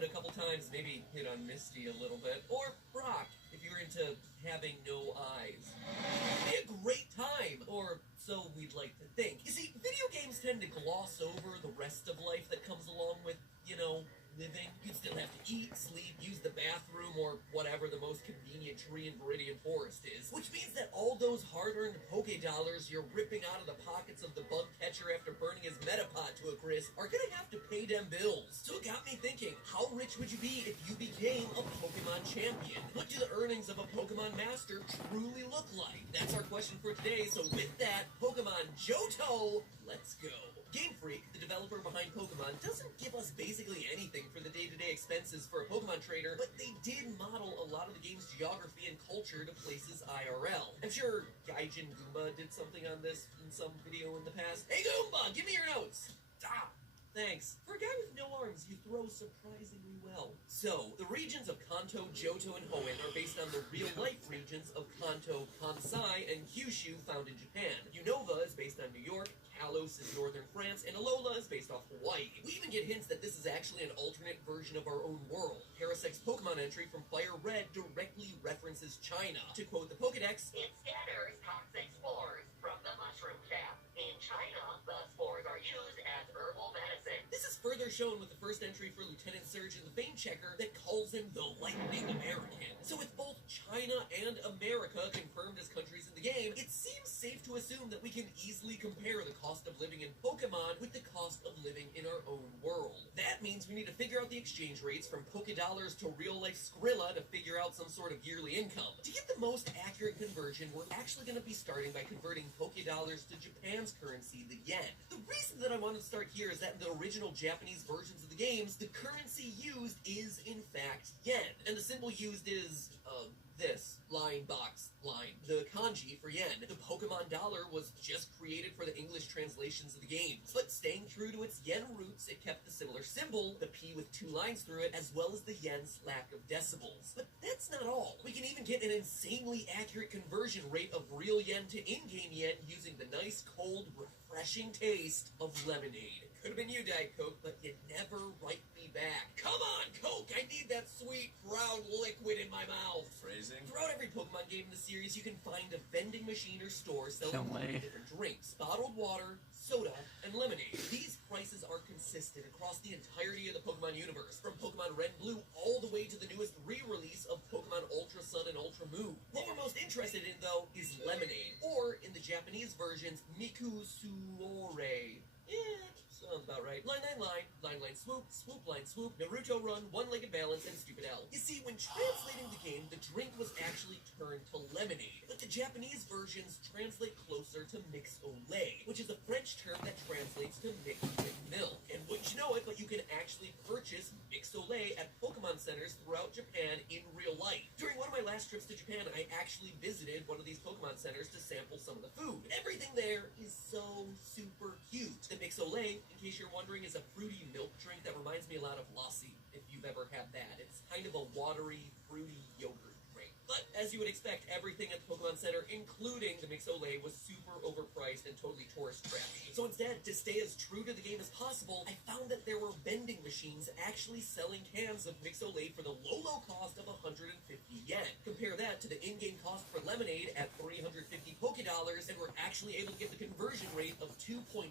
Rocket a couple times, maybe hit on Misty a little bit, or Brock if you're into having no eyes. It'd be a great time, or so we'd like to think. You see, video games tend to gloss over the rest of life that comes along with, living. You'd still have to eat, sleep, use the bathroom, or whatever the most convenient tree in Viridian Forest is. Which means that all those hard-earned Poké Dollars you're ripping out of the pockets of the bug catcher after burning his Metapod to a crisp are gonna have to pay them bills. So it got me thinking, how rich would you be if you became a Pokemon champion? What do the earnings of a Pokemon master truly look like? That's our question for today, so with that, Pokemon Johto, let's go. Game Freak, the developer behind Pokemon, doesn't give us basically anything for the day-to-day expenses for a Pokemon trainer, but they did model a lot of the game's geography and culture to places IRL. I'm sure Gaijin Goomba did something on this in some video in the past. Hey Goomba, give me your notes! Ah! Thanks. For a guy with no arms, you throw surprisingly well. So, the regions of Kanto, Johto, and Hoenn are based on the real-life regions of Kanto, Kansai, and Kyushu found in Japan. Unova is based on New York, Kalos is northern France, and Alola is based off Hawaii. We even get hints that this is actually an alternate version of our own world. Parasec's Pokemon entry from Fire Red directly references China. To quote the Pokedex, "It scatters toxic spores from the mushroom cap. In China, the spores are used as herbal medicine." This is further shown with the first entry for Lieutenant Surge in the Fame Checker that calls him the Lightning American. So with both China and America confirmed as countries in the game, it seems safe to assume that we can easily compare the cost of living in Pokemon with the cost of living in our own world. That means we need to figure out the exchange rates from Pokédollars to real-life Skrilla to figure out some sort of yearly income. To get the most accurate conversion, we're actually going to be starting by converting Pokédollars to Japan's currency, the yen. The reason that I wanted to start here is that in the original Japanese versions of the games, the currency used is, in fact, yen. And the symbol used is, this. Line, box, line. The kanji for yen. The Pokemon dollar was just created for the English translations of the games. But staying true to its yen roots, it kept the similar symbol, the P with 2 lines through it, as well as the yen's lack of decibels. But that's not all. We can even get an insanely accurate conversion rate of real yen to in-game yen using the nice, cold, refreshing taste of lemonade. Could have been you, Diet Coke, but you never write me back. Come on, Coke! I need that sweet, brown liquid in my mouth. Phrasing? Throughout every Pokemon game in the series, you can find a vending machine or store selling different drinks. Bottled water, soda, and lemonade. These prices are consistent across the entirety of the Pokemon universe, from Pokemon Red and Blue all the way to the newest re-release of Pokemon Ultra Sun and Ultra Moon. What we're most interested in, though, is lemonade, or in the Japanese versions, Miku Suore. Yeah, sounds about right. Line, swoop, swoop, line, swoop, Naruto run, one-legged balance, and stupid L. You see, when translating the game, the drink was actually turned to lemonade, but the Japanese versions translate closer to mix-o-lait, which is a French term that translates to mixed with milk. And wouldn't you know it, but you can actually purchase mix-o-lait at Pokemon centers throughout Japan in real life. During one of my last trips to Japan, I actually visited one of these Pokemon centers to sample some of the food. Everything there is so super cute. The Mix-o-lait, in case you're wondering, is a fruity milk drink that reminds me a lot of lassi, if you've ever had that. It's kind of a watery, fruity yogurt drink. But, as you would expect, everything at the Pokemon Center, including the Mix-o-lait, was super overpriced and totally tourist trappy. So instead, to stay as true to the game as possible, I found that there were vending machines actually selling cans of Mix-o-lait for the low cost of 150 yen. Compare that to the in-game cost for lemonade at 350 Pokédollars, and we're actually able to get the conversion rate of 2.33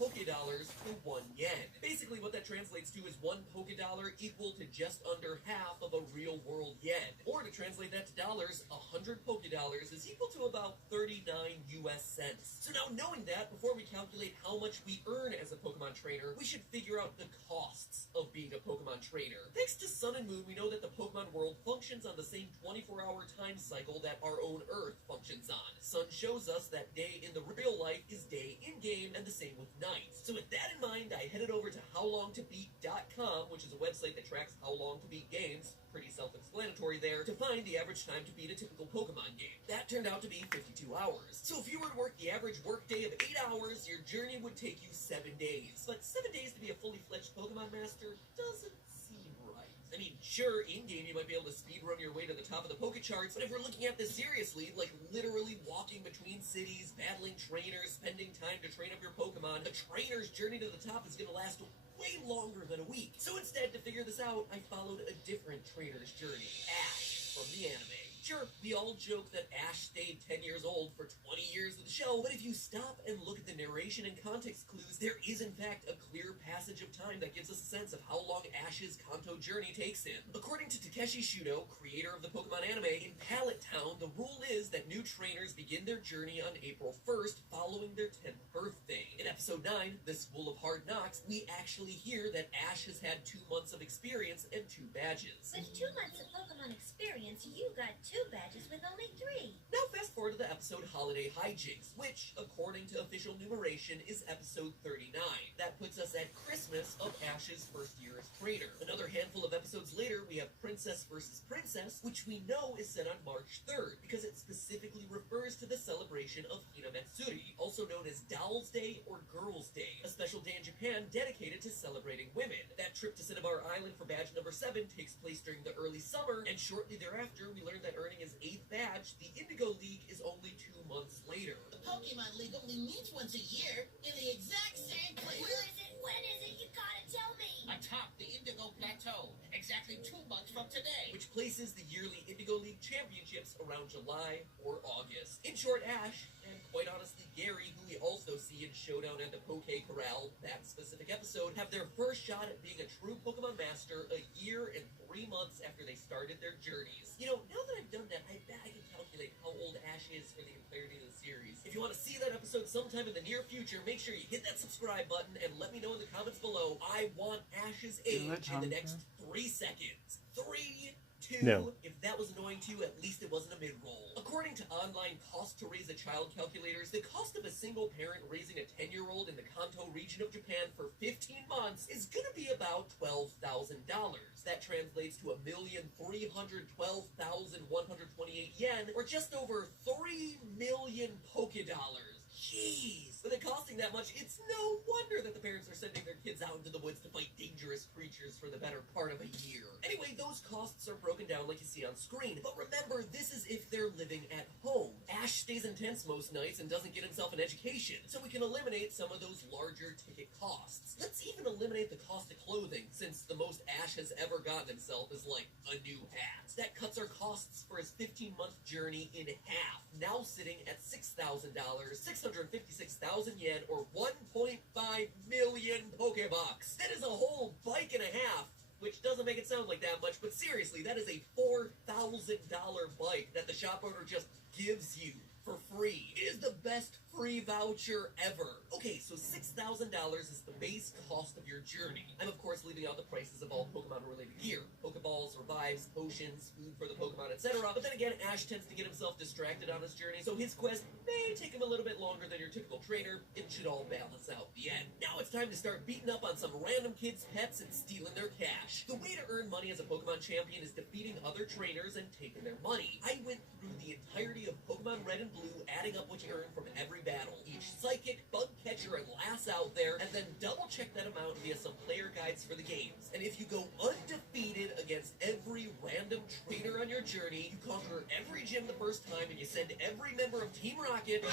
Pokédollars to 1 yen. Basically, what that translates to is 1 Pokédollar equal to just under half of a real-world yen. Or to translate that to dollars, 100 Pokédollars is equal to about 39 US cents. So now knowing that, before we calculate how much we earn as a Pokemon trainer, we should figure out the costs of being a Pokemon trainer. Thanks to Sun and Moon, we know that the Pokemon world functions on the same 24-hour time cycle that our own Earth functions on. Sun shows us that day in the real life is day in-game, and the same with night. So with that in mind, I headed over to HowLongToBeat.com, which is a website that tracks how long to beat games, pretty self-explanatory there, to find the average time to beat a typical Pokemon game. That turned out to be 52 hours. So if you were to work the average workday of 8 hours, your journey would take you 7 days. But 7 days to be a fully fledged Pokemon master doesn't seem right. I mean, sure, in-game you might be able to speedrun your way to the top of the Pokecharts, but if we're looking at this seriously, like literally walking between cities, battling trainers, spending time to train up your Pokemon, a trainer's journey to the top is going to last way longer than a week. So instead, to figure this out, I followed a different trainer's journey, Ash from the anime. Sure, we all joke that Ash stayed 10 years old for 20 years of the show, but if you stop and look at the narration and context clues, there is in fact a clear passage of time that gives us a sense of how long Ash's Kanto journey takes him. According to Takeshi Shudo, creator of the Pokemon anime, in Pallet Town, the rule is that new trainers begin their journey on April 1st, following their 10th birthday. In episode 9, The School of Hard Knocks, we actually hear that Ash has had 2 months of experience and 2 badges. With 2 months of Pokemon experience, you got 2 badges with only 3. Now fast forward to the episode Holiday Hijinks, which, according to official numeration, is episode 39. That puts us at Christmas of Ash's first year as trainer. Another handful of episodes later, we have Princess vs. Princess, which we know is set on March 3rd, because it specifically refers to the celebration of Hinamatsuri, also known as Doll's Day or Girls' Day, a special day in Japan dedicated to celebrating women. That trip to Cinnabar Island for badge number 7 takes place during the early summer, and shortly thereafter, we learn that earning his 8th badge, the Indigo League, is only 2 months later. The Pokemon League only meets once a year in the exact same place. Where is it? When is it? You gotta tell me. Atop the Indigo Plateau, exactly 2 months from today. Which places the yearly Indigo League Championships around July or August. In short, Ash, and quite honestly Gary, who we also see in Showdown at the Poke Corral, that specific episode, have their first shot at being a true Pokemon Master a year and 3 months after they started their journeys. You know, now that I've done that, I bet I can calculate how old Ash is for the entirety of the series. If you want to see that episode sometime in the near future, make sure you hit that subscribe button and let me know in the comments below. I want Ash's age in the next 3 seconds. 3, 2, No. If that was annoying to you, at least it wasn't a mid-roll. According to online cost to raise a child calculators, the cost of a single parent raising a 10-year-old in the Kanto region of Japan for 15 months is gonna be about $12,000. That translates to 1,312,128 yen, or just over 3 million Pokédollars. Jeez! With it costing that much, it's no wonder that the parents are sending their kids out into the woods to fight dangerous creatures for the better part of a year. Anyway, those costs are broken down like you see on screen, but remember, this is if they're living at home. Ash stays in tents most nights and doesn't get himself an education, so we can eliminate some of those larger ticket costs. Let's even eliminate the cost of clothing, since the most Ash has ever gotten himself is like a new hat. That cuts our costs for his 15-month journey in half, now sitting at $6,000, 656,000 yen, or 1.5 million Pokebucks. That is a whole bike and a half, which doesn't make it sound like that much, but seriously, that is a $4,000 bike that the shop owner just gives you for free. It is the best free voucher ever. Okay, so $6,000 is the base cost of your journey. I'm of course leaving out the prices of all Pokemon related gear. Pokeballs, revives, potions, food for the Pokemon, etc. But then again, Ash tends to get himself distracted on his journey, so his quest may take him a little bit longer than your typical trainer. It should all balance out in the end. Now it's time to start beating up on some random kids' pets and stealing their cash. The way to earn money as a Pokemon champion is defeating other trainers and taking their money. I went through the entirety of Pokemon Red and Blue, adding up what you earn from every battle, each psychic, bug catcher, and lass out there, and then double check that amount via some player guides for the games. And if you go undefeated against every random trainer on your journey, you conquer every gym the first time, and you send every member of Team Rocket,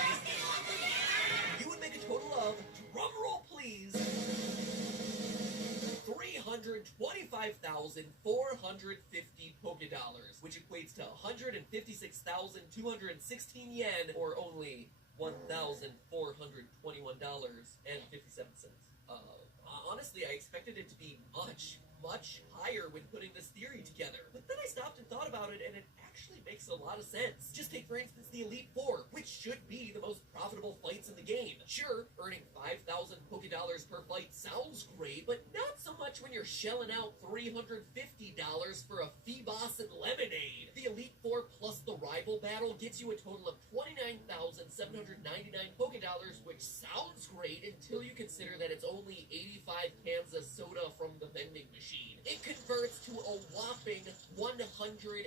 you would make a total of, drumroll please, $325,450 Pokédollars, which equates to 156,216 yen, or only $1,421.57. Honestly, I expected it to be much higher when putting this theory together. But then I stopped and thought about it, and it actually makes a lot of sense. Just take, for instance, the Elite Four, which should be the most profitable fights in the game. Sure, earning 5,000 Pokédollars per fight sounds great, but not so much when you're shelling out $350 for a Feebas and Lemonade. The Elite Four plus the rival battle gets you a total of 29,799 Pokédollars, which sounds great until you consider that it's only 85 cans of soda from the vending machine. It converts to a whopping $117.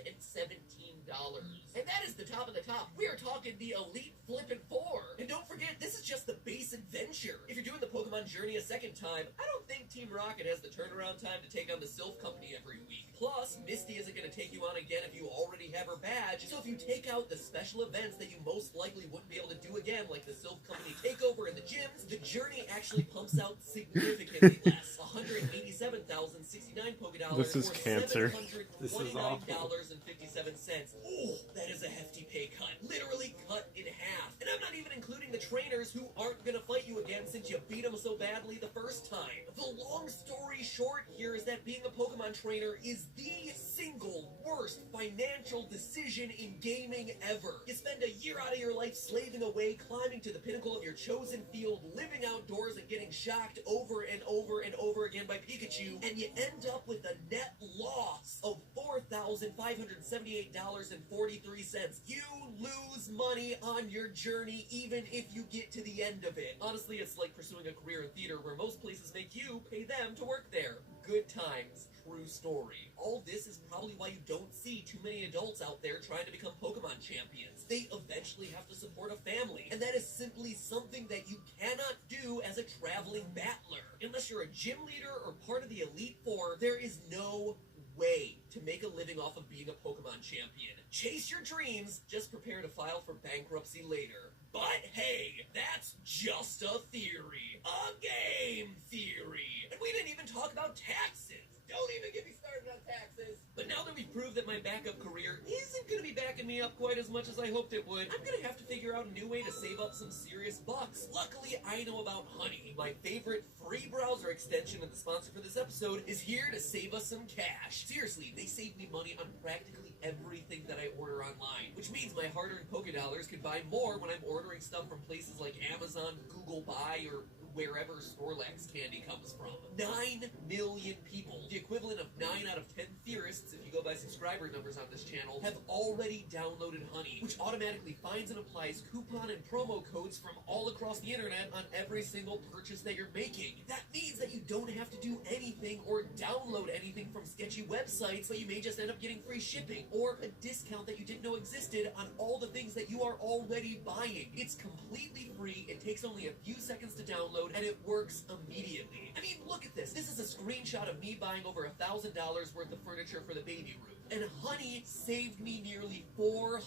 And that is the top of the top. We are talking the Elite Flippin' Four. And don't forget, this is just the base adventure future. If you're doing the Pokemon Journey a second time, I don't think Team Rocket has the turnaround time to take on the Sylph Company every week. Plus, Misty isn't going to take you on again if you already have her badge, so if you take out the special events that you most likely wouldn't be able to do again, like the Sylph Company takeover in the gyms, the Journey actually pumps out significantly less. 187,069 Pokédollars, This is or cancer. This is awful. $729.57. Ooh, that is a hefty pay cut. Literally cut in half. And I'm not even including the trainers who aren't going to fight you again since you beat them so badly the first time. The long story short here is that being a Pokemon trainer is the single worst financial decision in gaming ever. You spend a year out of your life slaving away, climbing to the pinnacle of your chosen field, living outdoors and getting shocked over and over and over again by Pikachu, and you end up with a net loss of $4,578.43. You lose money on your journey even if you get to the end of it. Honestly, it's like pursuing a career in theater where most places make you pay them to work there. Good times. True story. All this is probably why you don't see too many adults out there trying to become Pokemon champions. They eventually have to support a family, and that is simply something that you cannot do as a traveling battler. Unless you're a gym leader or part of the Elite Four, there is no way to make a living off of being a Pokemon champion. Chase your dreams, just prepare to file for bankruptcy later. But hey, that's just a theory. A game theory. And we didn't even talk about taxes. Don't even get me started on taxes. But now that we've proved that my backup career isn't going to be backing me up quite as much as I hoped it would, I'm going to have to figure out a new way to save up some serious bucks. Luckily, I know about Honey. My favorite free browser extension and the sponsor for this episode is here to save us some cash. Seriously, they save me money on practically everything that I order online, which means my hard-earned Pokédollars can buy more when I'm ordering stuff from places like Amazon, Google Buy, or wherever Snorlax candy comes from. 9 million people, the equivalent of 9 out of 10 theorists, if you go by subscriber numbers on this channel, have already downloaded Honey, which automatically finds and applies coupon and promo codes from all across the internet on every single purchase that you're making. That means that you don't have to do anything or download anything from sketchy websites, but you may just end up getting free shipping or a discount that you didn't know existed on all the things that you are already buying. It's completely free, it takes only a few seconds to download, and it works immediately. I mean, look at this. This is a screenshot of me buying over $1,000 worth of furniture for the baby room. And Honey saved me nearly $400.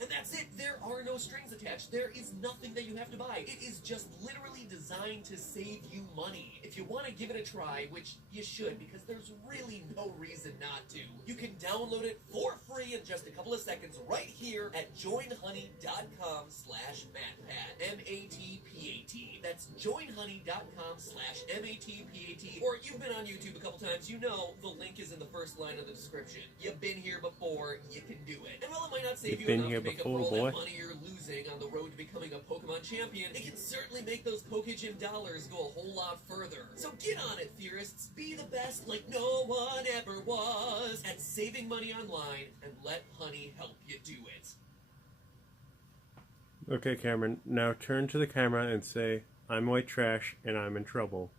And that's it. There are no strings attached. There is nothing that you have to buy. It is just literally designed to save you money. If you want to give it a try, which you should, because there's really no reason not to, you can download it for free in just a couple of seconds right here at joinhoney.com/MatPat. M-A-T-P-A-T. That's joinhoney.com/MATPAT. Or you've been on YouTube a couple times, you know the link is in the first line of the description. You've been here before, you can do it. And while it might not save you enough to make up for all that money you're losing on the road to becoming a Pokemon champion, it can certainly make those Pokegym dollars go a whole lot further. So get on it, theorists. Be the best like no one ever was at saving money online, and let Honey help you do it. Okay, Cameron, now turn to the camera and say, "I'm white trash and I'm in trouble."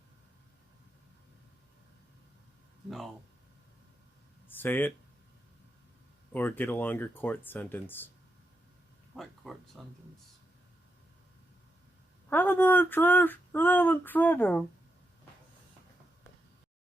No. Say it, or get a longer court sentence. What court sentence? I'm white trash and I'm in trouble.